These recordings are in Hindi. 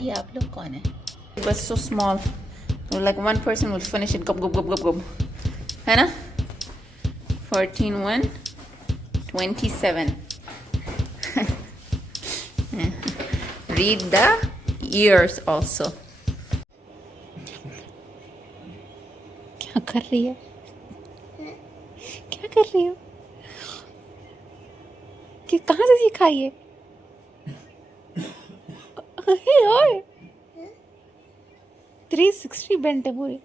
बताइए आप लोग कौन है? बस so small, like one person will finish it, गप गप गप गप गप, है ना? 14 1 27. Read the ears also. क्या कर रही है? क्या कर रही हो? कि कहाँ से सीखा ये? ओए 360 बेंट है पूरी।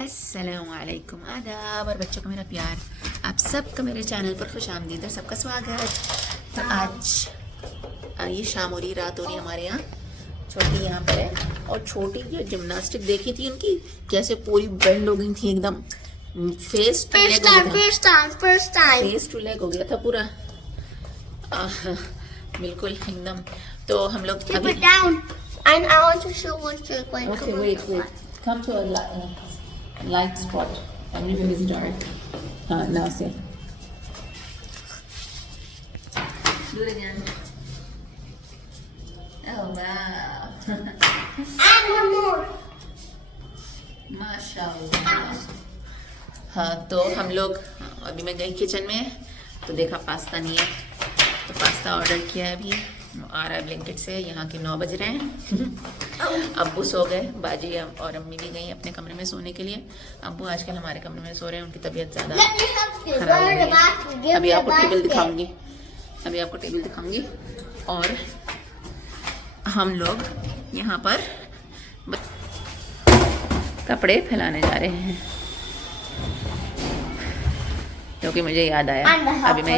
अस्सलामुअलैकुम, आदाब और बच्चों का मेरा प्यार, आप सबका मेरे चैनल पर खुश आमदीद और सबका स्वागत। तो आज ये शाम हो रही, रात हो रही हमारे यहाँ। छोटी यहाँ पर है और छोटी जो जिम्नास्टिक देखी थी उनकी, कैसे पूरी बेंड हो गई थी एकदम, फेस टू लेग हो गया था पूरा, बिल्कुल एकदम। तो हम लोग अभी And I want to show one trick. okay, wait. Come to a light spot. Everything is dark. Now say. Do it again. Oh wow. And one more. माशाल्लाह। हाँ, तो हम लोग अभी मैं गई किचन में तो देखा पास्ता नहीं है, तो पास्ता ऑर्डर किया है, अभी आ रहा है ब्लिंकिट से। यहाँ के 9 बज रहे हैं। अब्बू सो गए, बाजी और अम्मी भी गई अपने कमरे में सोने के लिए। अब्बू आजकल हमारे कमरे में सो रहे हैं, उनकी तबीयत ज़्यादा खराब हो गई है। अभी आपको टेबल दिखाऊंगी और हम लोग यहाँ पर कपड़े फैलाने जा रहे हैं, क्योंकि मुझे याद आया अभी मैं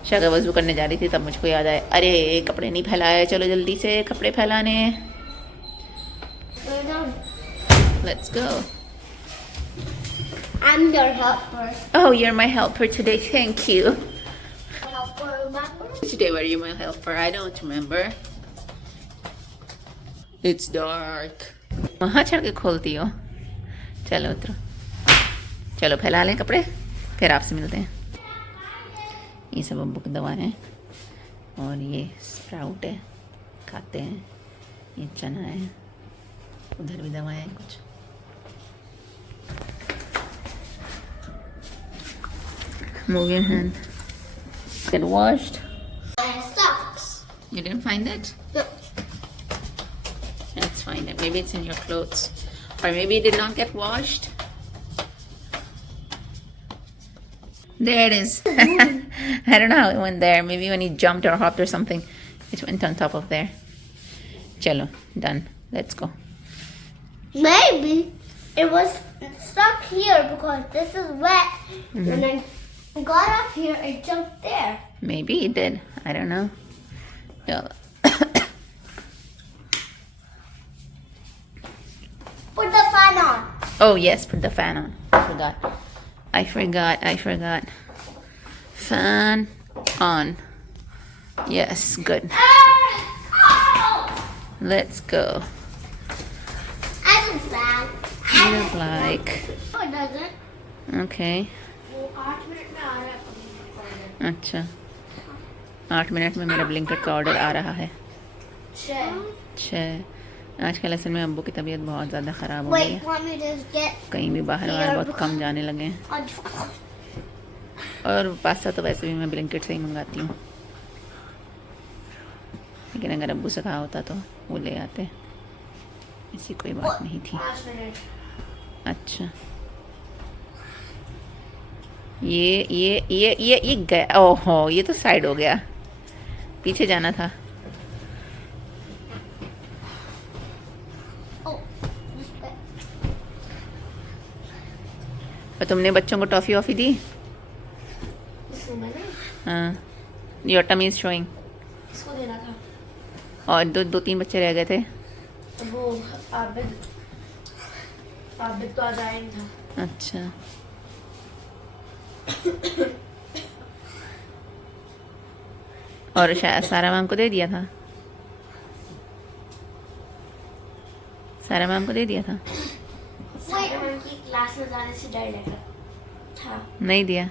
ईशा का वज़ू करने जा रही थी, तब मुझको याद आया, अरे कपड़े नहीं फैलाए, चलो जल्दी से कपड़े फैलाने। Let's go. I'm your helper. Oh, you're my helper today. Thank you. Helper, remember? Which day were you my helper? I don't remember. It's dark. वहाँ चढ़ के खोलती हो। चलो उतरो, चलो फैला लें कपड़े, फिर आपसे मिलते हैं। ये सब अब्बू की दवा है और ये स्प्राउट है, खाते हैं। ये चना है, उधर भी दवाएं हैं कुछ। Move your hand. Get washed. And socks. You didn't find it? No. Let's find it. Maybe it's in your clothes, or maybe it did not get washed. There it is. I don't know how it went there. Maybe when he jumped or hopped or something, it went on top of there. Chalo, done. Let's go. Maybe it was stuck here because this is wet. When I got up here, it jumped there. Maybe it did. I don't know. Yeah. Put the fan on. Oh yes, put the fan on. I forgot. Fan on. Yes, good. Let's go. I don't fan. You look like. No, it doesn't. Okay. वो 8 मिनट में आ रहा है। अच्छा, 8 मिनट में मेरा ब्लिंकिट का ऑर्डर आ रहा है। 6। आजकल असल में अब्बू की तबीयत बहुत ज़्यादा ख़राब हो गई है, Wait, let me just get. कहीं भी बाहर बहुत कम जाने लगे हैं। और पास्ता तो वैसे भी मैं ब्लिंकिट से ही मंगाती हूँ, लेकिन अगर अब्बू से कहा होता तो वो ले आते, ऐसी कोई बात नहीं थी। 5 मिनट। अच्छा, ये गया। ओहो, ये तो साइड हो गया, पीछे जाना था। और तुमने बच्चों को टॉफ़ी वॉफ़ी दी? हाँ, योर टमी इज शोइंग। इसको देना था। और 2-3 बच्चे रह गए थे। वो आबिद तो आ जाएगा। अच्छा, और शायद सारा मैम को दे दिया था। सारा मैम को दे दिया था। उनकी क्लास में जाने से डर लगा था। नहीं दिया।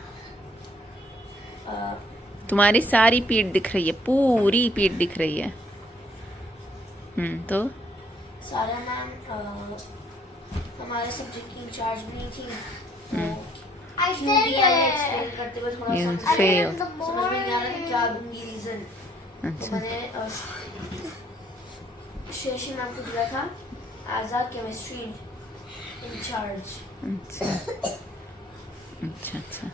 तुम्हारी सारी पीठ दिख रही है, पूरी पीठ दिख रही है। तो सारा मैम हमारे सब्जेक्ट की इंचार्ज भी नहीं थी, हिंदी एक्सप्लेन करते हुए थोड़ा You सा fail. समझ में नहीं आ रहा था क्या दूंगी रीजन, तो अच्छा मैंने शेषी मैम को दिया था एज अ केमिस्ट्री इंचार्ज। अच्छा अच्छा अच्छा।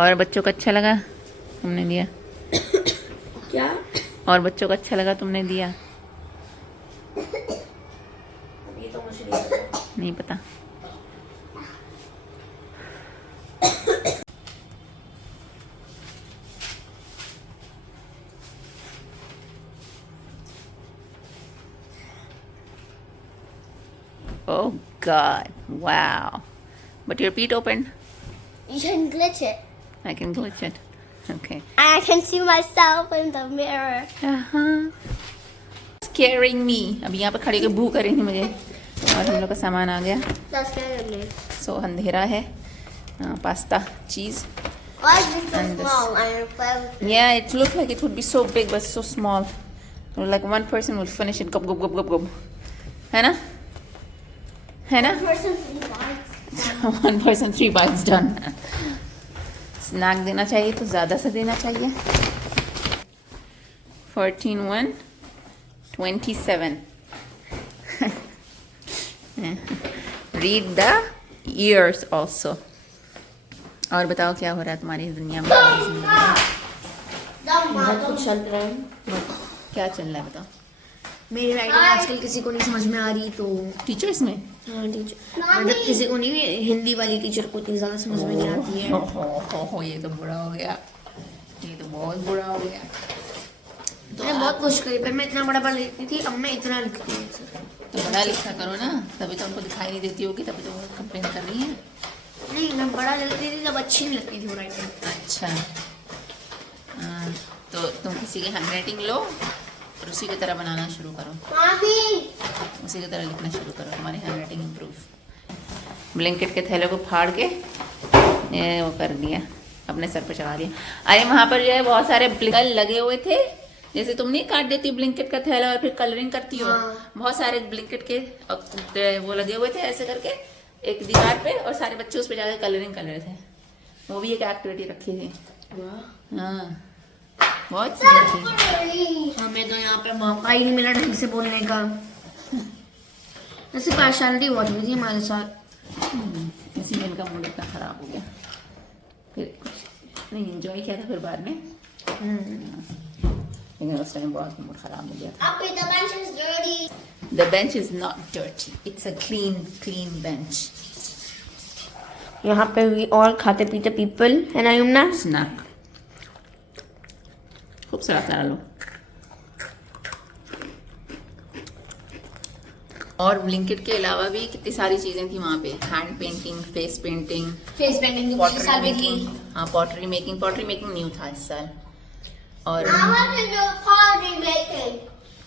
और बच्चों को अच्छा लगा तुमने दिया? क्या? और बच्चों को अच्छा लगा तुमने दिया? ये तो मुझे नहीं पता। नहीं पता। Oh God! Wow! But your feet open. You can glitch it. I can glitch it. Okay. I can see myself in the mirror. Scaring me. अभी यहाँ पे खड़े के भूख कर रही थी मुझे। और हम लोग का सामान आ गया। That's scaring me. सो अंधेरा है। पास्ता, चीज। Why is it so And this. small? I am Yeah, it looked like it would be so big but so small. Like one person would finish it. Gub gub gub gub gub. है ना? है ना? person who likes. One person 3 bites done. Snack देना चाहिए तो ज़्यादा से देना चाहिए। 14 1 27. Read the ears also. और बताओ क्या हो रहा है तुम्हारी दुनिया में? बहुत कुछ चल रहा है। क्या चल रहा है बताओ? मेरी राइटिंग आजकल किसी को नहीं समझ में आ रही, तो टीचर्स में? हाँ टीचर, मतलब किसी को नहीं, हिंदी वाली टीचर को इतनी ज़्यादा समझ में नहीं आती है। हो ये तो बुरा हो गया, ये तो बहुत बुरा हो गया। तो मैंने बहुत कोशिश करी, पर मैं इतना बड़ा बड़ा लिखती थी, अब मैं इतना लिखती हूँ। तो बड़ा लिखा करो ना, तभी तो उनको दिखाई नहीं देती होगी, तभी तो वो कंप्लेन कर रही है। नहीं, मैं बड़ा लिखती थी जब अच्छी नहीं लगती थी वो राइटिंग। अच्छा तो तुम किसी की हैंड राइटिंग लो और उसी की तरह बनाना शुरू करो, उसी की तरह लिखना शुरू करो, तुम्हारी हैंड राइटिंग इम्प्रूव। ब्लैंकेट के थैले को फाड़ के ये वो कर दिया, अपने सर पे चढ़ा दिया। अरे वहाँ पर जो है बहुत सारे ब्लिंकल लगे हुए थे, जैसे तुम नहीं काट देती ब्लैंकेट का थैला और फिर कलरिंग करती हो, बहुत सारे ब्लैंकेट के वो लगे हुए थे ऐसे करके एक दीवार पे, और सारे बच्चे उस पे जाके कलरिंग कर रहे थे। वो भी एक एक्टिविटी रखी थी। हाँ बहुत थी। हमें तो यहाँ पे मौका ही नहीं मिला ढंग से बोलने का। ऐसे पार्शलिटी बहुत हुई थी हमारे साथ, इसीलिए इनका मूड इतना खराब हो गया। फिर कुछ नहीं एंजॉय किया था फिर बाद में, लेकिन उस टाइम बहुत मूड खराब हो गया था। The bench is not dirty. It's a clean bench. यहाँ पे भी और खाते पीते पीपल है ना यमुना? स्नैक खूब सारा लो। और ब्लिंकेट के अलावा भी कितनी सारी चीजें थी वहाँ पे, हैंड पेंटिंग, फेस पेंटिंग, पिछले साल भी थी। हाँ पॉटरी मेकिंग न्यू था इस साल। और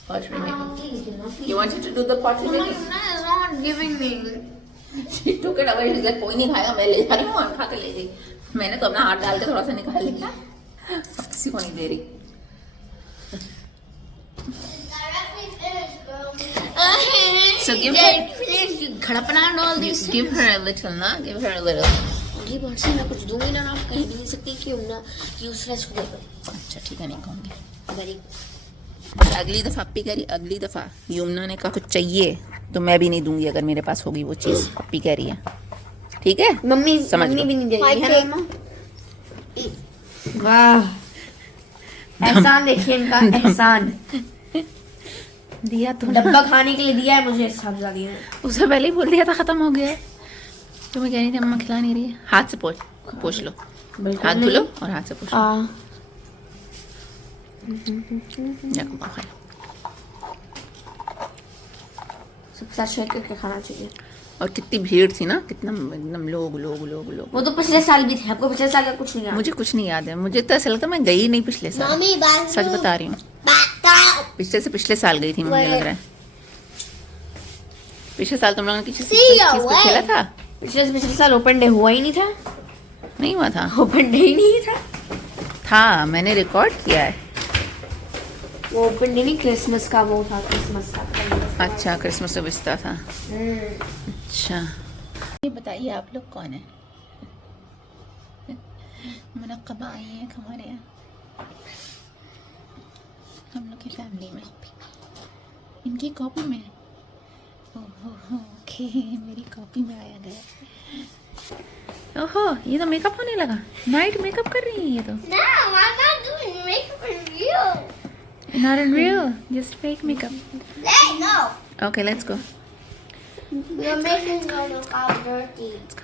pottery making. You wanted to do the pottery making? not giving me. She took it away. She's like, कोई नहीं खाएगा, मैं ले जा रही हूँ और खा के ले गई। मैंने तो अपना हाथ डाल के थोड़ा सा निकाल लिया, अब किसी को नहीं दे रही। So give her, खड़पना and all this. give her a little ना, give her a little. ये बात से मैं कुछ दूंगी ना, आप कहीं भी नहीं सकती कि यमुना यूजलेस हो गई। अच्छा ठीक है, नहीं कहूँगी। वेरी अगली दफा पप्पी कह रही, अगली दफा यमुना ने कहा कुछ चाहिए तो मैं भी नहीं दूंगी अगर मेरे पास होगी वो चीज। पप्पी कह रही है, ठीक है? मम्मी समझ मम्मी लो। भी नहीं देगी है ना मम्मा? वाह, एहसान देखिए इनका, एहसान दिया तो डब्बा खाने के लिए दिया है मुझे साहबजादी ने। उसे पहले ही बोल दिया था खत्म हो गया है। तो मैं कह रही थी अम्मा खिला नहीं रही है। हाथ से पोछ लो, हाथ धो लो और हाथ से पोछ लो। जाओ खाओ। सबके साथ शेयर करके खाना चाहिए। और कितनी भीड़ थी ना, कितना एकदम लोग। वो तो पिछले साल भी थे, आपको पिछले साल का कुछ नहीं याद? मुझे कुछ नहीं याद है, मुझे तो ऐसा लगता है मैं गई नहीं पिछले साल, सच बता रही हूँ। पिछले साल गई थी मुझे लग रहा है। पिछले साल तुम लोगों ने किस पे खेला था? पिछले साल ओपन डे हुआ ही नहीं था। नहीं हुआ था, ओपन डे ही नहीं था। मैंने रिकॉर्ड किया है। वो ओपन डे नहीं, क्रिसमस का वो था, क्रिसमस का। अच्छा, क्रिसमस से बिस्ता था। अच्छा, ये बताइए आप लोग कौन है? मुनक्कबा आई है हमारे यहाँ हम लोग की फैमिली में। इनकी कॉपी में ओके, मेरी कॉपी में आया गया। ओहो, ये तो मेकअप होने लगा। नाइट मेकअप कर रही है ये तो। No, I'm not doing makeup in real. Not in real, just fake makeup. Let's go. Okay, let's go. You're making your look all dirty. Let's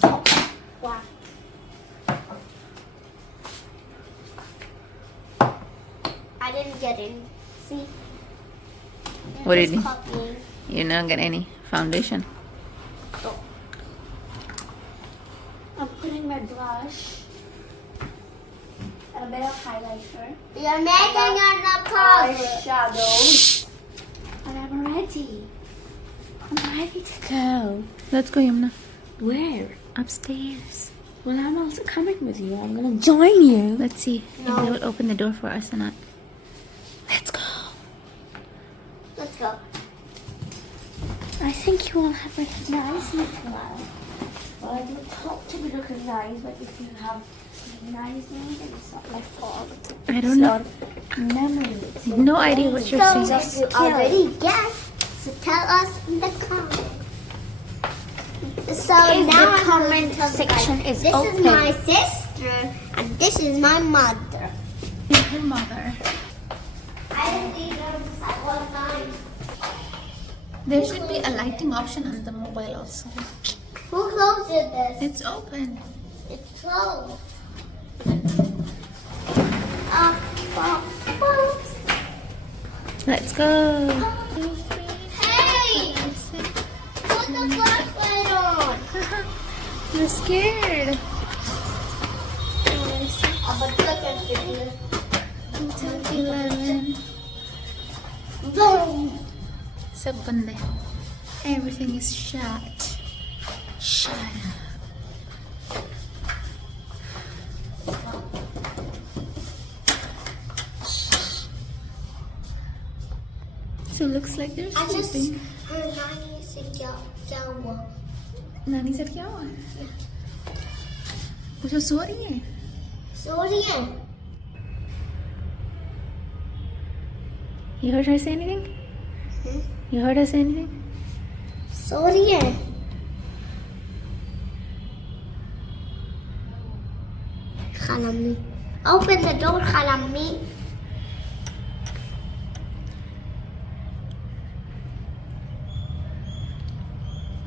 go. Why? I didn't get in. See? What did Just you? copying. You not get any foundation. I'm putting my blush and a bit of highlighter. You're making your eyeshadow. And I'm ready. I'm ready to go. Let's go, Yamuna. Where? Upstairs. Well, I'm also coming with you. I'm gonna join you. Let's see No. if they will open the door for us or not. Let's go. Let's go. I think you all have recognized me tomorrow. Well, I don't talk to be recognized, but if you have recognized me, then it's not my fault. I don't know. Memory. No idea what you're saying. If you already guessed, so tell us in the comments. So If now the I'm comment going to tell you section guys, is this open. is my sister and this is my mother. Her mother. I didn't leave them at one time. There should be a lighting option on the mobile also. Who closed this? It's open. It's closed. Oops. Let's go. Hey! Put the flashlight on. You're scared. But look at it. 11. Boom. सब बंद है. Everything is shut. Shut up. So looks like they're I just sleeping. heard Nani say क्या हुआ? नानी से क्या हुआ? कुछ सो रही है? सो रही है? You heard her say anything? You heard her say anything? सो रही है? Khalami. Open the door, Khalami.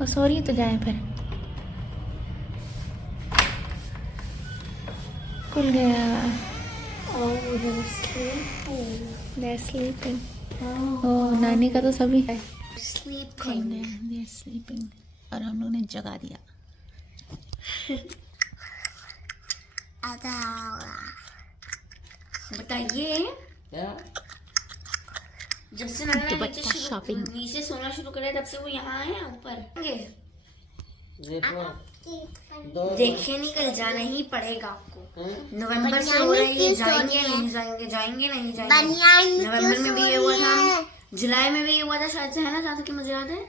वो सो रही है तो जाए फिर. खुल गया. Oh, they're sleeping. They're sleeping. Oh, नानी का तो सभी है. Sleeping. They're sleeping. और हम लोग ने जगा दिया. बताइए, जब से मैंने दुपट्टा shopping. नीचे सोना शुरू करे तब से वो यहाँ आए हैं ऊपर. देखिए नहीं, कल जाना ही पड़ेगा आपको. नवंबर से हो रही है, जाएंगे नहीं जाएंगे, जाएंगे नहीं जाएंगे. नवंबर में भी ये हुआ था, जुलाई में भी ये हुआ था शायद से, है ना, जहाँ तक कि मुझे याद है.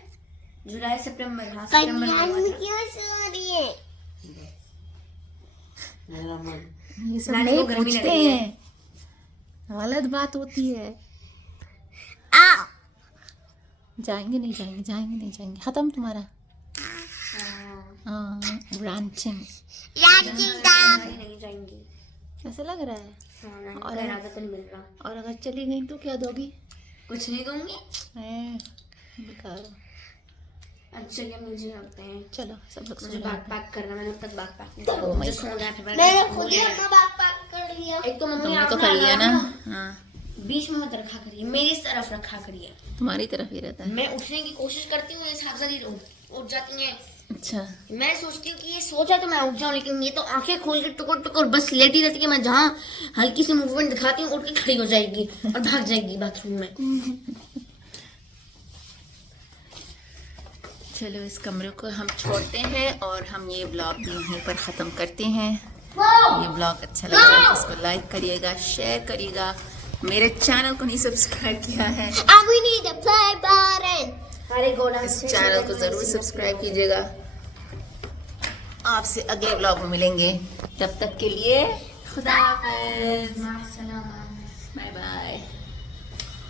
जुलाई सितंबर, हाँ सितंबर में हुआ था. क्यों सो रही है? ये सब नानी नहीं को गर्मी लग पूछते रही है. हैं. गलत बात होती है. जाएंगे नहीं जाएंगे, जाएंगे नहीं जाएंगे. खत्म तुम्हारा. हाँ, ranching. नहीं जाएंगी. ऐसा लग रहा है. हाँ, नानी और का इरादा तो नहीं मिल रहा. और अगर चली गई तो क्या दोगी? कुछ नहीं दूंगी. बेकार. अच्छा चलिए हम नीचे जाते हैं. चलो सब लोग मुझे सो बैग जाओ. पैक करना, मैंने अब तक बैग पैक नहीं Oh किया. my मुझे सोना है. फिर मैंने खुद ही अपना बैग पैक कर लिया. एक तो मम्मी तुमने आप तो कर लिया ना. हाँ, बीच में मत रखा करिए, मेरी तरफ रखा करिए. तुम्हारी तरफ ही रहता है. मैं उठने की कोशिश करती हूँ, इस हाथ से उठ जाती हैं. अच्छा. मैं सोचती हूँ कि ये सो जाए तो मैं उठ जाऊँ, लेकिन ये तो आंखें खोल के टुकुर टुकुर बस लेटी रहती है. मैं जहाँ हल्की सी मूवमेंट दिखाती हूँ उठ के खड़ी हो जाएगी और भाग जाएगी बाथरूम में. चलो इस कमरे को हम छोड़ते हैं और हम ये ब्लॉग भी यहीं पर ख़त्म करते हैं. ये ब्लॉग अच्छा लगा तो इसको लाइक करिएगा, शेयर करिएगा, मेरे चैनल को नहीं सब्सक्राइब किया है, And we need a play button. अरे गोला इस चैनल को जरूर सब्सक्राइब कीजिएगा। आपसे अगले ब्लॉग में मिलेंगे, तब तक के लिए खुदा हाफिज।